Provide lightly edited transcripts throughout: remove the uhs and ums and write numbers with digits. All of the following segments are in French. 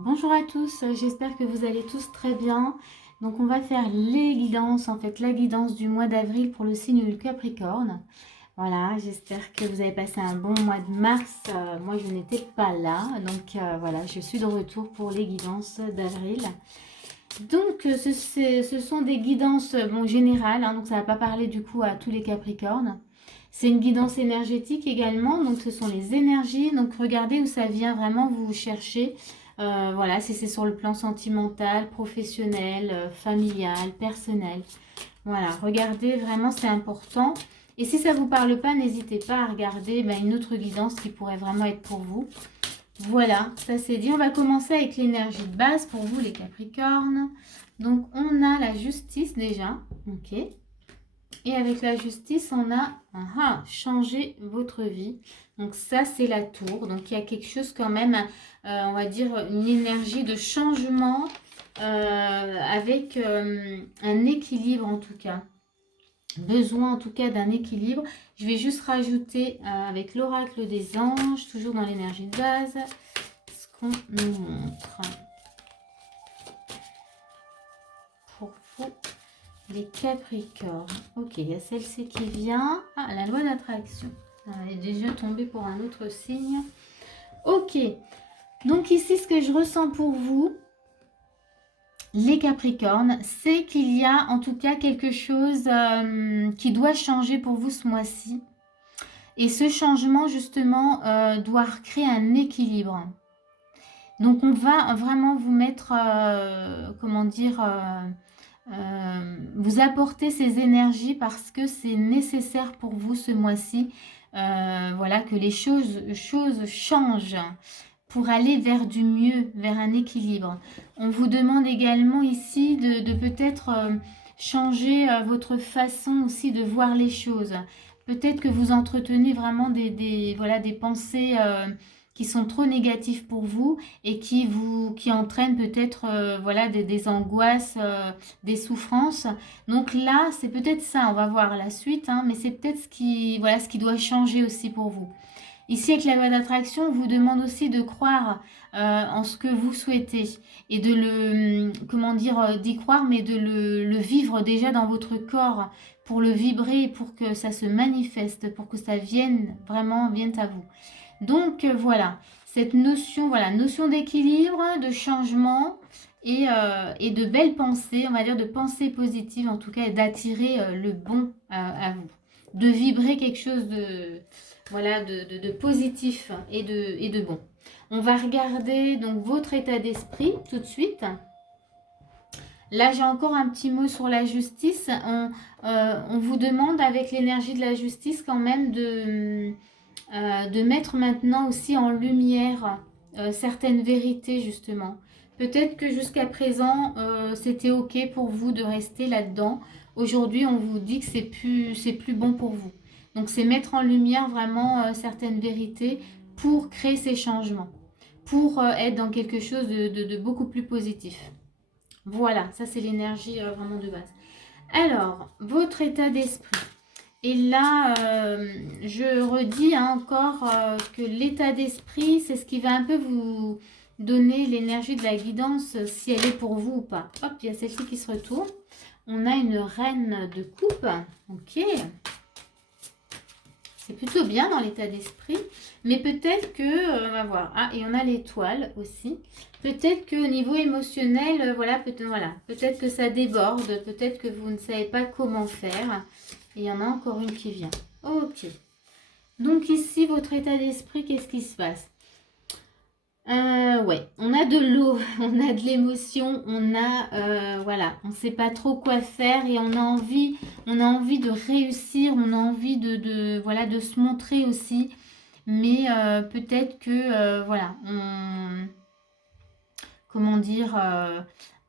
Bonjour à tous, j'espère que vous allez tous très bien. Donc on va faire les guidances, en fait la guidance du mois d'avril pour le signe du Capricorne. Voilà, j'espère que vous avez passé un bon mois de mars. Moi je n'étais pas là, donc voilà, je suis de retour pour les guidances d'avril. Donc ce sont des guidances bon, générales, hein, donc ça ne va pas parler du coup à tous les Capricornes. C'est une guidance énergétique également, donc ce sont les énergies. Donc regardez où ça vient vraiment vous chercher. Voilà, si c'est sur le plan sentimental, professionnel, familial, personnel. Voilà, regardez, vraiment c'est important. Et si ça ne vous parle pas, n'hésitez pas à regarder une autre guidance qui pourrait vraiment être pour vous. Voilà, ça c'est dit. On va commencer avec l'énergie de base pour vous les Capricornes. Donc on a la justice déjà, ok. Et avec la justice, on a changé votre vie. Donc ça, c'est la tour. Donc il y a quelque chose quand même, on va dire, une énergie de changement avec un équilibre en tout cas. Besoin en tout cas d'un équilibre. Je vais juste rajouter avec l'oracle des anges, toujours dans l'énergie de base, ce qu'on nous montre. Pour vous. Les Capricornes. Ok, il y a celle-ci qui vient. Ah, la loi d'attraction. Elle est déjà tombée pour un autre signe. Ok. Donc ici, ce que je ressens pour vous, les Capricornes, c'est qu'il y a en tout cas quelque chose qui doit changer pour vous ce mois-ci. Et ce changement, justement, doit recréer un équilibre. Donc on va vraiment vous mettre, comment dire... vous apportez ces énergies parce que c'est nécessaire pour vous ce mois-ci. Voilà, que les choses changent pour aller vers du mieux, vers un équilibre. On vous demande également ici de peut-être changer votre façon aussi de voir les choses. Peut-être que vous entretenez vraiment voilà, des pensées qui sont trop négatives pour vous et qui entraînent peut-être voilà, des angoisses, des souffrances. Donc là, c'est peut-être ça, on va voir la suite, hein, mais c'est peut-être voilà, ce qui doit changer aussi pour vous. Ici, avec la loi d'attraction, on vous demande aussi de croire en ce que vous souhaitez et de comment dire, d'y croire, mais de le vivre déjà dans votre corps pour le vibrer, pour que ça se manifeste, pour que ça vienne à vous. Donc voilà, cette notion, voilà, notion d'équilibre, de changement et de belles pensées, on va dire de pensées positives en tout cas, et d'attirer le bon à vous, de vibrer quelque chose de voilà, de positif et de bon. On va regarder donc votre état d'esprit tout de suite. Là, j'ai encore un petit mot sur la justice. On vous demande avec l'énergie de la justice quand même de mettre maintenant aussi en lumière certaines vérités justement. Peut-être que jusqu'à présent, c'était ok pour vous de rester là-dedans. Aujourd'hui, on vous dit que c'est plus bon pour vous. Donc, c'est mettre en lumière vraiment certaines vérités pour créer ces changements, pour être dans quelque chose de beaucoup plus positif. Voilà, ça c'est l'énergie vraiment de base. Alors, votre état d'esprit. Et là, je redis encore que l'état d'esprit, c'est ce qui va un peu vous donner l'énergie de la guidance, si elle est pour vous ou pas. Hop, il y a celle-ci qui se retourne. On a une reine de coupe. Ok. C'est plutôt bien dans l'état d'esprit. Mais peut-être que, on va voir. Ah, et on a l'étoile aussi. Peut-être qu'au niveau émotionnel, voilà, peut-être que ça déborde. Peut-être que vous ne savez pas comment faire. Et il y en a encore une qui vient. Ok. Donc ici, votre état d'esprit, qu'est-ce qui se passe? Ouais, on a de l'eau, on a de l'émotion, voilà, on ne sait pas trop quoi faire et on a envie de réussir, on a envie voilà, de se montrer aussi. Mais peut-être que, voilà, comment dire,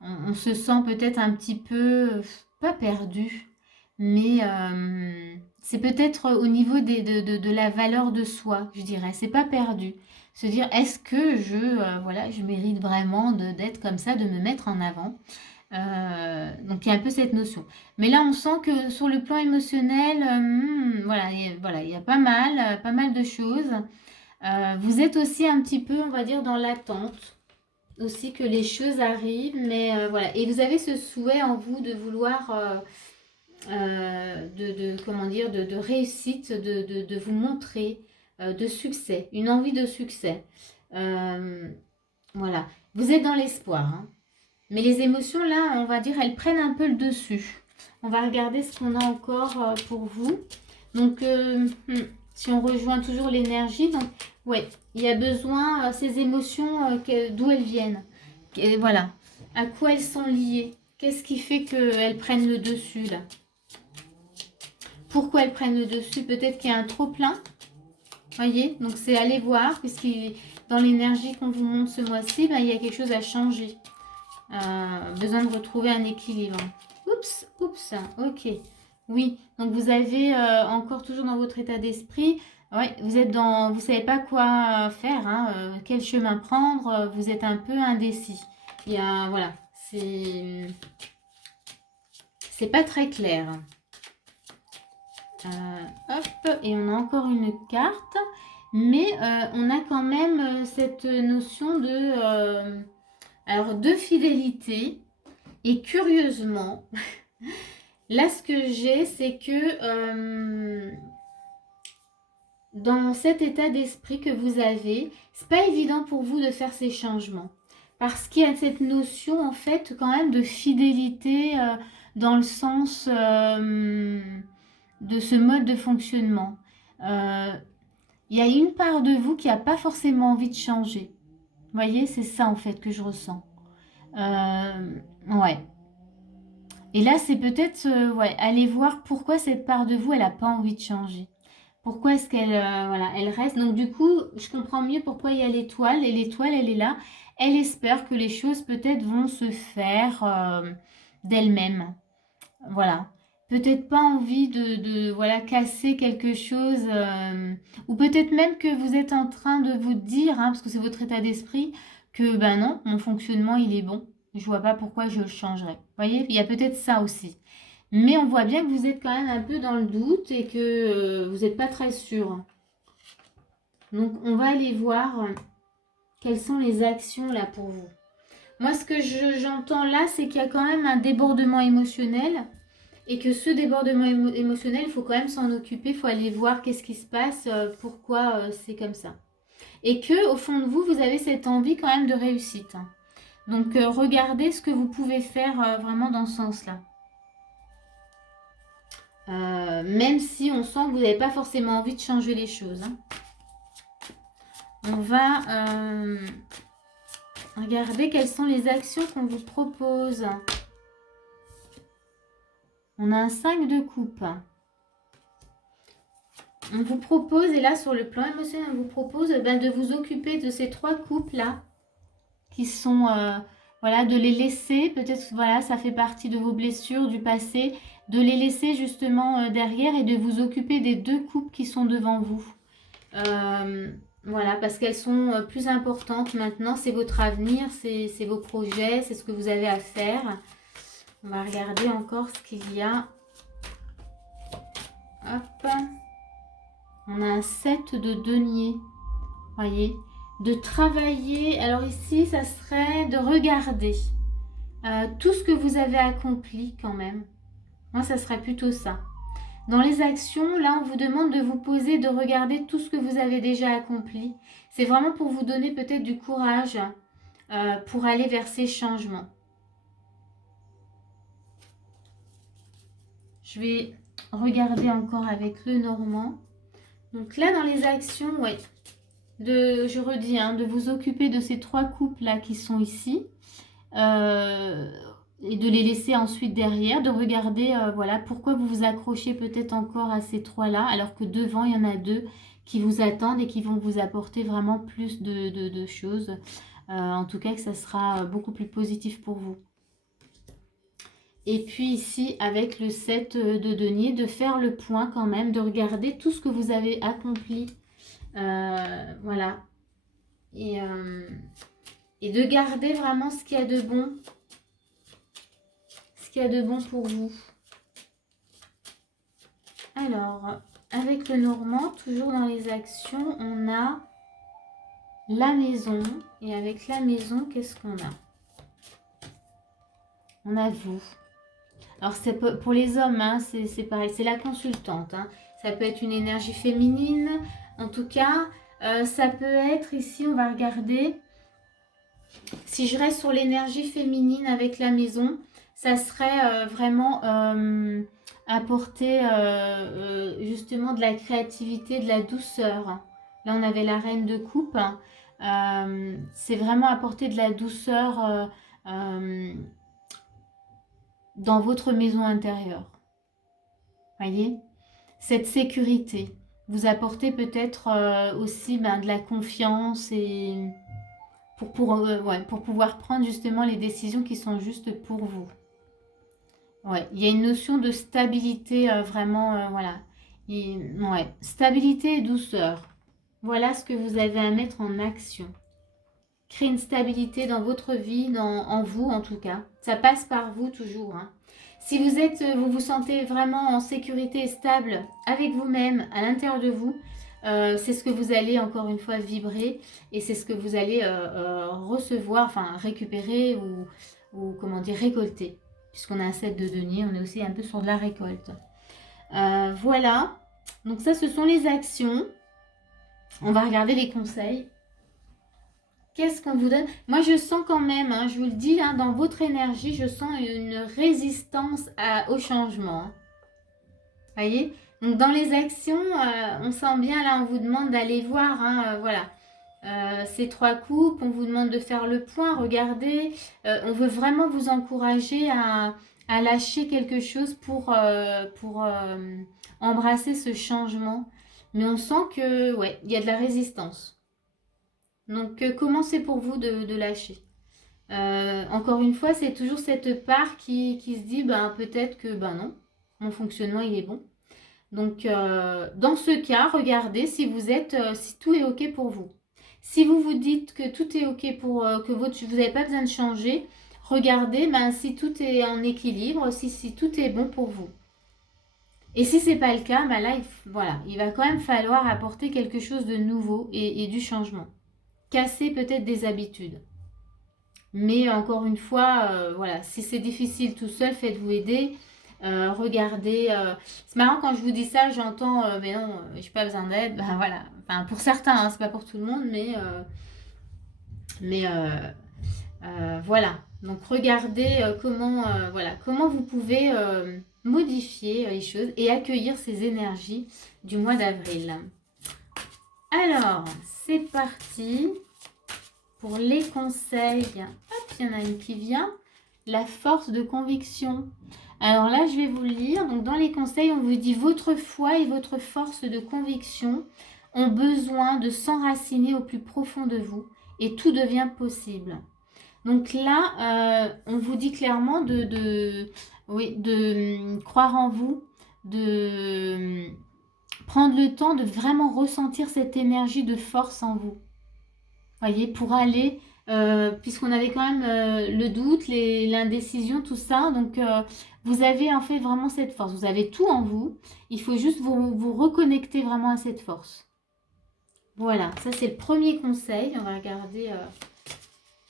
on se sent peut-être un petit peu, pas perdu, mais c'est peut-être au niveau de la valeur de soi, je dirais. C'est pas perdu. Se dire, est-ce que voilà, je mérite vraiment d'être comme ça, de me mettre en avant. Donc il y a un peu cette notion. Mais là, on sent que sur le plan émotionnel, voilà, il y a pas mal de choses. Vous êtes aussi un petit peu, on va dire, dans l'attente. aussi que les choses arrivent, mais voilà. Et vous avez ce souhait en vous de vouloir, comment dire, de réussite, de vous montrer, de succès, une envie de succès. Voilà. Vous êtes dans l'espoir, hein. Mais les émotions, là, on va dire, elles prennent un peu le dessus. On va regarder ce qu'on a encore pour vous. Donc, si on rejoint toujours l'énergie, donc, ouais, il y a besoin, ces émotions, d'où elles viennent. Voilà. À quoi elles sont liées? Qu'est-ce qui fait qu'elles prennent le dessus, là? Pourquoi elles prennent le dessus? Peut-être qu'il y a un trop-plein. Voyez? Donc, c'est aller voir, puisque dans l'énergie qu'on vous montre ce mois-ci, ben, il y a quelque chose à changer. Besoin de retrouver un équilibre. Oups, oups, ok. Oui, donc vous avez encore toujours dans votre état d'esprit, ouais, vous êtes dans, vous savez pas quoi faire, hein, quel chemin prendre, vous êtes un peu indécis. Il y a, voilà, c'est pas très clair. Hop, et on a encore une carte, mais on a quand même cette notion de, alors, de fidélité. Et curieusement, là, ce que j'ai, c'est que dans cet état d'esprit que vous avez, c'est pas évident pour vous de faire ces changements. Parce qu'il y a cette notion, en fait, quand même de fidélité dans le sens de ce mode de fonctionnement. Il y a une part de vous qui n'a pas forcément envie de changer. Vous voyez, c'est ça, en fait, que je ressens. Ouais. Et là, c'est peut-être ouais, aller voir pourquoi cette part de vous, elle n'a pas envie de changer. Pourquoi est-ce qu'elle voilà, elle reste. Donc du coup, je comprends mieux pourquoi il y a l'étoile. Et l'étoile, elle est là. Elle espère que les choses peut-être vont se faire d'elles-mêmes. Voilà. Peut-être pas envie de voilà, casser quelque chose. Ou peut-être même que vous êtes en train de vous dire, hein, parce que c'est votre état d'esprit, que ben non, mon fonctionnement, il est bon. Je vois pas pourquoi je le changerais. Vous voyez, il y a peut-être ça aussi. Mais on voit bien que vous êtes quand même un peu dans le doute et que vous n'êtes pas très sûr. Donc, on va aller voir quelles sont les actions là pour vous. Moi, ce que j'entends là, c'est qu'il y a quand même un débordement émotionnel et que ce débordement émotionnel, il faut quand même s'en occuper. Il faut aller voir qu'est-ce qui se passe, pourquoi c'est comme ça. Et que au fond de vous, vous avez cette envie quand même de réussite. Donc, regardez ce que vous pouvez faire vraiment dans ce sens-là. Même si on sent que vous n'avez pas forcément envie de changer les choses. Hein. On va regarder quelles sont les actions qu'on vous propose. On a un 5 de coupe. On vous propose, et là sur le plan émotionnel, on vous propose de vous occuper de ces 3 coupes là, qui sont, voilà, de les laisser, peut-être, voilà, ça fait partie de vos blessures du passé, de les laisser justement derrière et de vous occuper des 2 coupes qui sont devant vous. Voilà, parce qu'elles sont plus importantes maintenant, c'est votre avenir, c'est vos projets, c'est ce que vous avez à faire. On va regarder encore ce qu'il y a. Hop. On a un 7 de denier, voyez, de travailler. Alors ici, ça serait de regarder tout ce que vous avez accompli quand même. Moi, ça serait plutôt ça. Dans les actions, là, on vous demande de vous poser, de regarder tout ce que vous avez déjà accompli. C'est vraiment pour vous donner peut-être du courage pour aller vers ces changements. Je vais regarder encore avec le Normand. Donc là, dans les actions, ouais, je redis, hein, de vous occuper de ces 3 coupes là qui sont ici. Et de les laisser ensuite derrière, de regarder voilà, pourquoi vous vous accrochez peut-être encore à ces 3 là, alors que devant, il y en a 2 qui vous attendent et qui vont vous apporter vraiment plus de choses. En tout cas, que ça sera beaucoup plus positif pour vous. Et puis ici, avec le 7 de denier, de faire le point quand même, de regarder tout ce que vous avez accompli. Voilà. Et de garder vraiment ce qu'il y a de bon. Ce qu'il y a de bon pour vous. Alors, avec le Normand, toujours dans les actions, on a la maison. Et avec la maison, qu'est-ce qu'on a? On a vous. Alors, c'est pour les hommes, hein, c'est pareil, c'est la consultante. Hein. Ça peut être une énergie féminine. En tout cas, ça peut être, ici, on va regarder. Si je reste sur l'énergie féminine avec la maison, ça serait vraiment apporter justement de la créativité, de la douceur. Là, on avait la reine de coupe. C'est vraiment apporter de la douceur dans votre maison intérieure. Voyez, cette sécurité. Vous apportez peut-être aussi de la confiance et pour pouvoir prendre justement les décisions qui sont justes pour vous. Ouais, il y a une notion de stabilité vraiment, voilà. Ouais, stabilité et douceur. Voilà ce que vous avez à mettre en action. Créer une stabilité dans votre vie, en vous en tout cas. Ça passe par vous toujours. Hein. Si vous vous sentez vraiment en sécurité et stable avec vous-même, à l'intérieur de vous, c'est ce que vous allez encore une fois vibrer et c'est ce que vous allez recevoir, enfin récupérer ou comment dire, récolter. Puisqu'on a un 7 de denier, on est aussi un peu sur de la récolte. Voilà, donc ça ce sont les actions. On va regarder les conseils. Qu'est-ce qu'on vous donne? Moi, je sens quand même, hein, je vous le dis, hein, dans votre énergie, je sens une résistance au changement. Voyez? Donc, dans les actions, on sent bien, là, on vous demande d'aller voir, hein, voilà. Ces 3 coupes, on vous demande de faire le point, regardez. On veut vraiment vous encourager à lâcher quelque chose pour embrasser ce changement. Mais on sent que, ouais, il y a de la résistance. Donc, comment c'est pour vous de lâcher? Encore une fois, c'est toujours cette part qui se dit, peut-être que, non, mon fonctionnement, il est bon. Donc, dans ce cas, regardez si tout est OK pour vous. Si vous vous dites que tout est OK pour que vous n'avez pas besoin de changer, regardez si tout est en équilibre, si tout est bon pour vous. Et si ce n'est pas le cas, là, il va quand même falloir apporter quelque chose de nouveau et du changement. Casser peut-être des habitudes. Mais encore une fois, voilà, si c'est difficile tout seul, faites-vous aider. Regardez. C'est marrant quand je vous dis ça, j'entends, mais non, je n'ai pas besoin d'aide. Ben voilà. Enfin, pour certains, hein, c'est pas pour tout le monde, mais voilà. Donc regardez comment vous pouvez modifier les choses et accueillir ces énergies du mois d'avril. Alors, c'est parti. Pour les conseils, hop, il y en a une qui vient. La force de conviction. Alors là, je vais vous le lire. Donc, dans les conseils, on vous dit votre foi et votre force de conviction ont besoin de s'enraciner au plus profond de vous et tout devient possible. Donc là, on vous dit clairement de croire en vous, de prendre le temps de vraiment ressentir cette énergie de force en vous. Voyez, pour aller, puisqu'on avait quand même le doute, l'indécision, tout ça. Donc, vous avez en fait vraiment cette force. Vous avez tout en vous. Il faut juste vous reconnecter vraiment à cette force. Voilà, ça c'est le premier conseil. On va regarder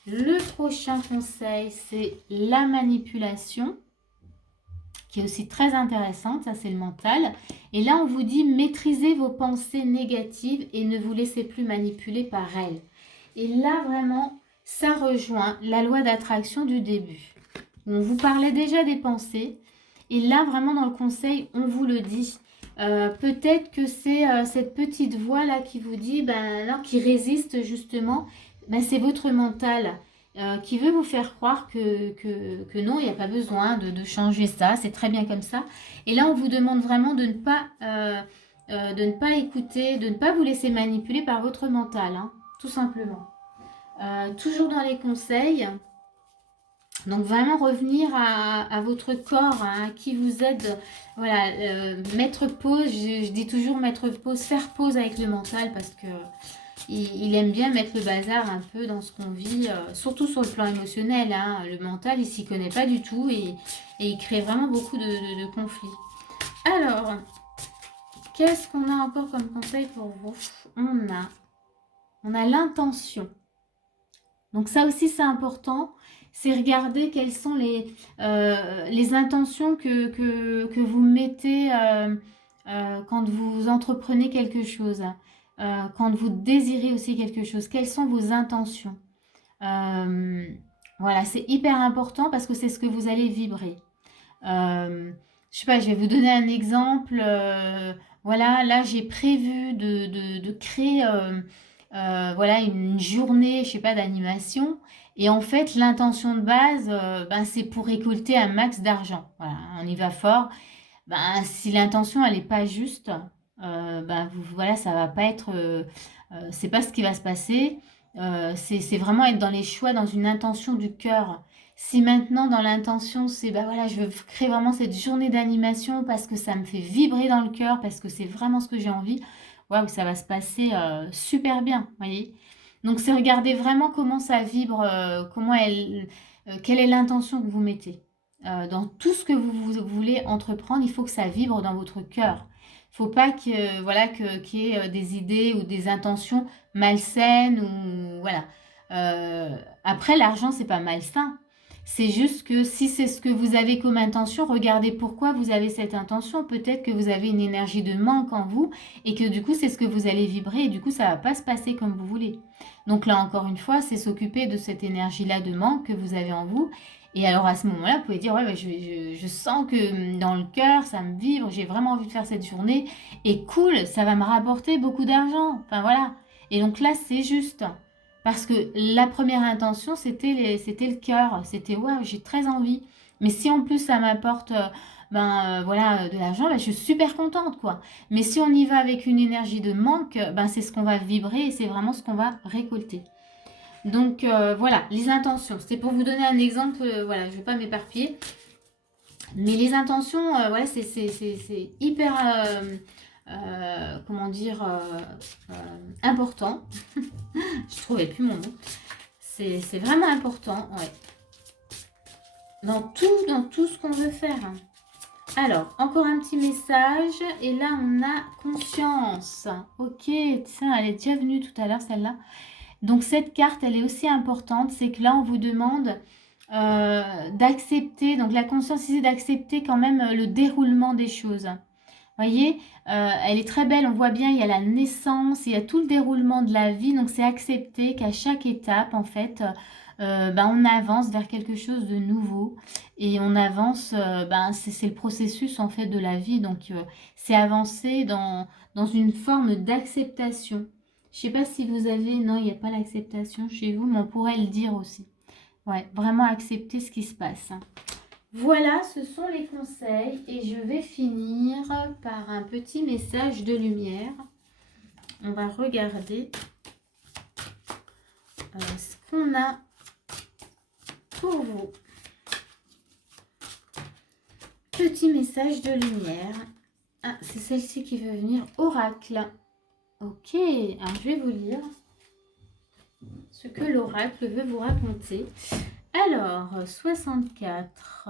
le prochain conseil. C'est la manipulation, qui est aussi très intéressante. Ça, c'est le mental. Et là, on vous dit maîtrisez vos pensées négatives et ne vous laissez plus manipuler par elles. Et là, vraiment, ça rejoint la loi d'attraction du début. On vous parlait déjà des pensées. Et là, vraiment, dans le conseil, on vous le dit. Peut-être que c'est cette petite voix-là qui vous dit, qui résiste justement, c'est votre mental qui veut vous faire croire que non, il n'y a pas besoin de changer ça. C'est très bien comme ça. Et là, on vous demande vraiment de ne pas écouter, de ne pas vous laisser manipuler par votre mental. Hein. Tout simplement. Toujours dans les conseils, donc vraiment revenir à votre corps, hein, qui vous aide, voilà, mettre pause, je dis toujours mettre pause, faire pause avec le mental parce que il aime bien mettre le bazar un peu dans ce qu'on vit, surtout sur le plan émotionnel, hein, le mental il s'y connaît pas du tout et il crée vraiment beaucoup de conflits. Alors, qu'est-ce qu'on a encore comme conseil pour vous? On a On a l'intention. Donc ça aussi c'est important, c'est regarder quelles sont les intentions que vous mettez quand vous entreprenez quelque chose, quand vous désirez aussi quelque chose. Quelles sont vos intentions? Voilà, c'est hyper important parce que c'est ce que vous allez vibrer. Je sais pas, je vais vous donner un exemple. Voilà, là j'ai prévu de créer voilà, une journée, je sais pas, d'animation. Et en fait, l'intention de base, ben, c'est pour récolter un max d'argent. Voilà, on y va fort. Ben, si l'intention, elle n'est pas juste, ben, voilà, ça va pas être... c'est pas ce qui va se passer. C'est vraiment être dans les choix, dans une intention du cœur. Si maintenant, dans l'intention, c'est, ben voilà, je veux créer vraiment cette journée d'animation parce que ça me fait vibrer dans le cœur, parce que c'est vraiment ce que j'ai envie, waouh, ça va se passer super bien, voyez. Donc, c'est regarder vraiment comment ça vibre, quelle est l'intention que vous mettez. Dans tout ce que vous voulez entreprendre, il faut que ça vibre dans votre cœur. Il ne faut pas que, voilà, qu'il y ait des idées ou des intentions malsaines ou voilà. Après, l'argent, c'est pas malsain. C'est juste que si c'est ce que vous avez comme intention, regardez pourquoi vous avez cette intention. Peut-être que vous avez une énergie de manque en vous et que du coup, c'est ce que vous allez vibrer et du coup, ça va pas se passer comme vous voulez. Donc là, encore une fois, c'est s'occuper de cette énergie-là de manque que vous avez en vous. Et alors à ce moment-là, vous pouvez dire, ouais, je sens que dans le cœur, ça me vibre, j'ai vraiment envie de faire cette journée. Et cool, ça va me rapporter beaucoup d'argent. Enfin voilà. Et donc là, c'est juste. Parce que la première intention, c'était le cœur. C'était, ouais, j'ai très envie. Mais si en plus ça m'apporte voilà, de l'argent, ben, je suis super contente, quoi. Mais si on y va avec une énergie de manque, ben, c'est ce qu'on va vibrer et c'est vraiment ce qu'on va récolter. Donc voilà, les intentions. C'est pour vous donner un exemple, voilà, je ne vais pas m'éparpiller. Mais les intentions, voilà, c'est hyper, comment dire, important. Je trouvais plus mon mot. C'est vraiment important, ouais. Dans tout ce qu'on veut faire. Alors, encore un petit message. Et là, on a conscience. Ok, tiens, elle est déjà venue tout à l'heure, celle-là. Donc cette carte, elle est aussi importante, c'est que là, on vous demande d'accepter, donc la conscience ici, d'accepter quand même le déroulement des choses. Vous voyez, elle est très belle, on voit bien, il y a la naissance, il y a tout le déroulement de la vie, donc c'est accepter qu'à chaque étape, en fait, on avance vers quelque chose de nouveau et on avance, c'est le processus en fait de la vie, donc c'est avancer dans une forme d'acceptation. Je ne sais pas si vous avez... Non, il n'y a pas l'acceptation chez vous, mais on pourrait le dire aussi. Ouais, vraiment accepter ce qui se passe. Voilà, ce sont les conseils. Et je vais finir par un petit message de lumière. On va regarder ce qu'on a pour vous. Petit message de lumière. Ah, c'est celle-ci qui veut venir. Oracle. Ok, alors je vais vous lire ce que l'oracle veut vous raconter. Alors, 64.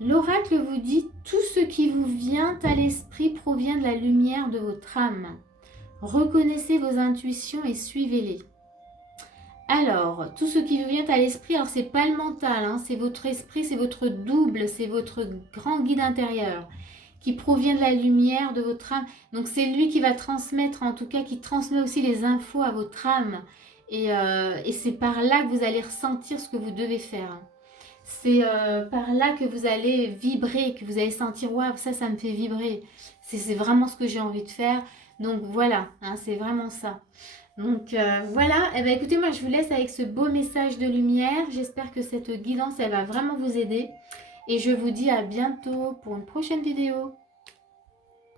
L'oracle vous dit, tout ce qui vous vient à l'esprit provient de la lumière de votre âme. Reconnaissez vos intuitions et suivez-les. Alors, tout ce qui vous vient à l'esprit, alors c'est pas le mental, hein, c'est votre esprit, c'est votre double, c'est votre grand guide intérieur qui provient de la lumière de votre âme. Donc c'est lui qui va transmettre, en tout cas qui transmet aussi les infos à votre âme. Et c'est par là que vous allez ressentir ce que vous devez faire. C'est par là que vous allez vibrer, que vous allez sentir, waouh, ça me fait vibrer. C'est vraiment ce que j'ai envie de faire. Donc voilà, hein, c'est vraiment ça. Donc voilà, et ben écoutez, moi je vous laisse avec ce beau message de lumière. J'espère que cette guidance, elle va vraiment vous aider. Et je vous dis à bientôt pour une prochaine vidéo.